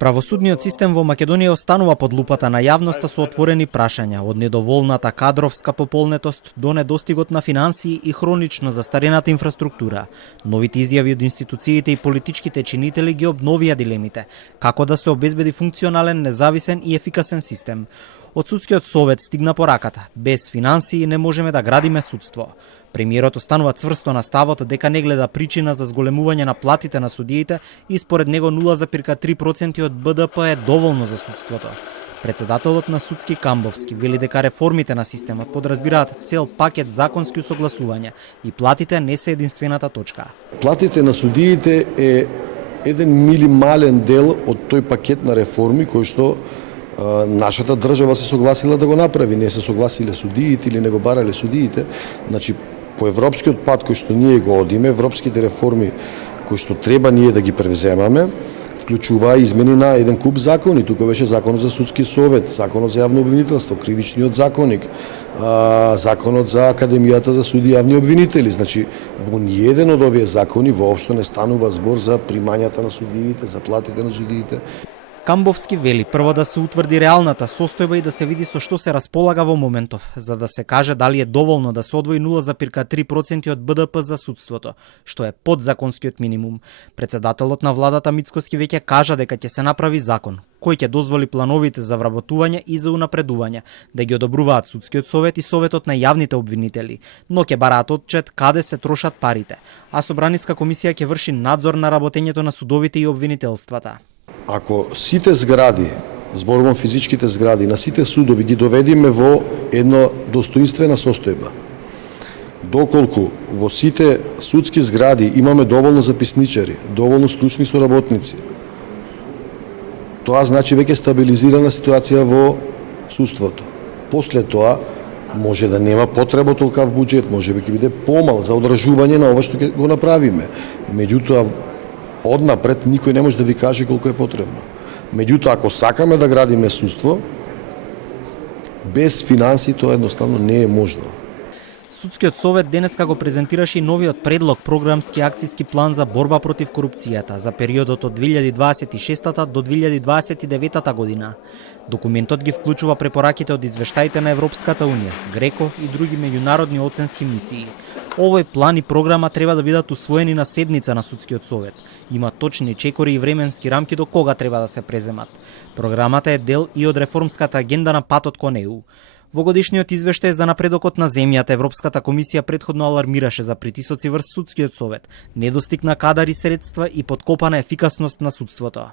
Правосудниот систем во Македонија останува под лупата на јавноста со отворени прашања, од недоволната кадровска пополнетост до недостигот на финансии и хронично застарената инфраструктура. Новите изјави од институциите и политичките чинители ги обновија дилемите, како да се обезбеди функционален, независен и ефикасен систем. Од судскиот совет стигна пораката: без финансии не можеме да градиме судство. Премиерот останува цврсто на ставот дека не гледа причина за зголемување на платите на судиите и според него 0,3% од БДП е доволно за судството. Председателот на Судски Камбовски вели дека реформите на системот подразбираат цел пакет законски усогласувања и платите не се единствената точка. Платите на судиите е еден минимален дел од тој пакет на реформи кој што нашата држава се согласила да го направи. Не се согласиле судиите или не го барале судиите. Значи, по европскиот пат кој што ние го одиме, европските реформи кои што треба ние да ги превземаме, вклучува измени на еден куп закони. Тука беше законот за судски совет, законот за јавно обвинителство, кривичниот законник, законот за Академијата за суди и јавни обвинители. Значи, во ниеден од овие закони воопшто не станува збор за примањата на судиите, за платите на судиите. Камбовски вели прво да се утврди реалната состојба и да се види со што се располага во моментов, за да се каже дали е доволно да се одвои 0,3% од БДП за судството, што е под законскиот минимум. Председателот на владата Мицкоски веќе кажа дека ќе се направи закон кој ќе дозволи плановите за вработување и за унапредување да ги одобруваат Судскиот совет и Советот на јавните обвинители, но ќе бараат отчет каде се трошат парите, а Собраниска комисија ќе врши надзор на работењето на судовите и обвинителствата. Ако сите згради, зборувам физичките згради, на сите судови ги доведиме во една достоинствена состојба, доколку во сите судски згради имаме доволно записничари, доволно стручни соработници, тоа значи веќе стабилизирана ситуација во судството. После тоа може да нема потреба толкав буџет, може би ќе биде помал за одржување на ова што ќе го направиме. Меѓутоа, однапред никој не може да ви каже колку е потребно. Меѓутоа, ако сакаме да градиме судство, без финансии тоа едноставно не е можно. Судскиот совет денеска го презентираше и новиот предлог програмски акцијски план за борба против корупцијата за периодот од 2026 до 2029 година. Документот ги вклучува препораките од извештаите на Европската унија, Греко и други меѓународни оценски мисии. Овој план и програма треба да бидат усвоени на седница на Судскиот совет. Има точни чекори и временски рамки до кога треба да се преземат. Програмата е дел и од реформската агенда на патот кон ЕУ. Во годишниот извештај за напредокот на земјата, Европската комисија претходно алармираше за притисоци врз Судскиот совет, недостиг на кадар и средства и подкопана ефикасност на судството.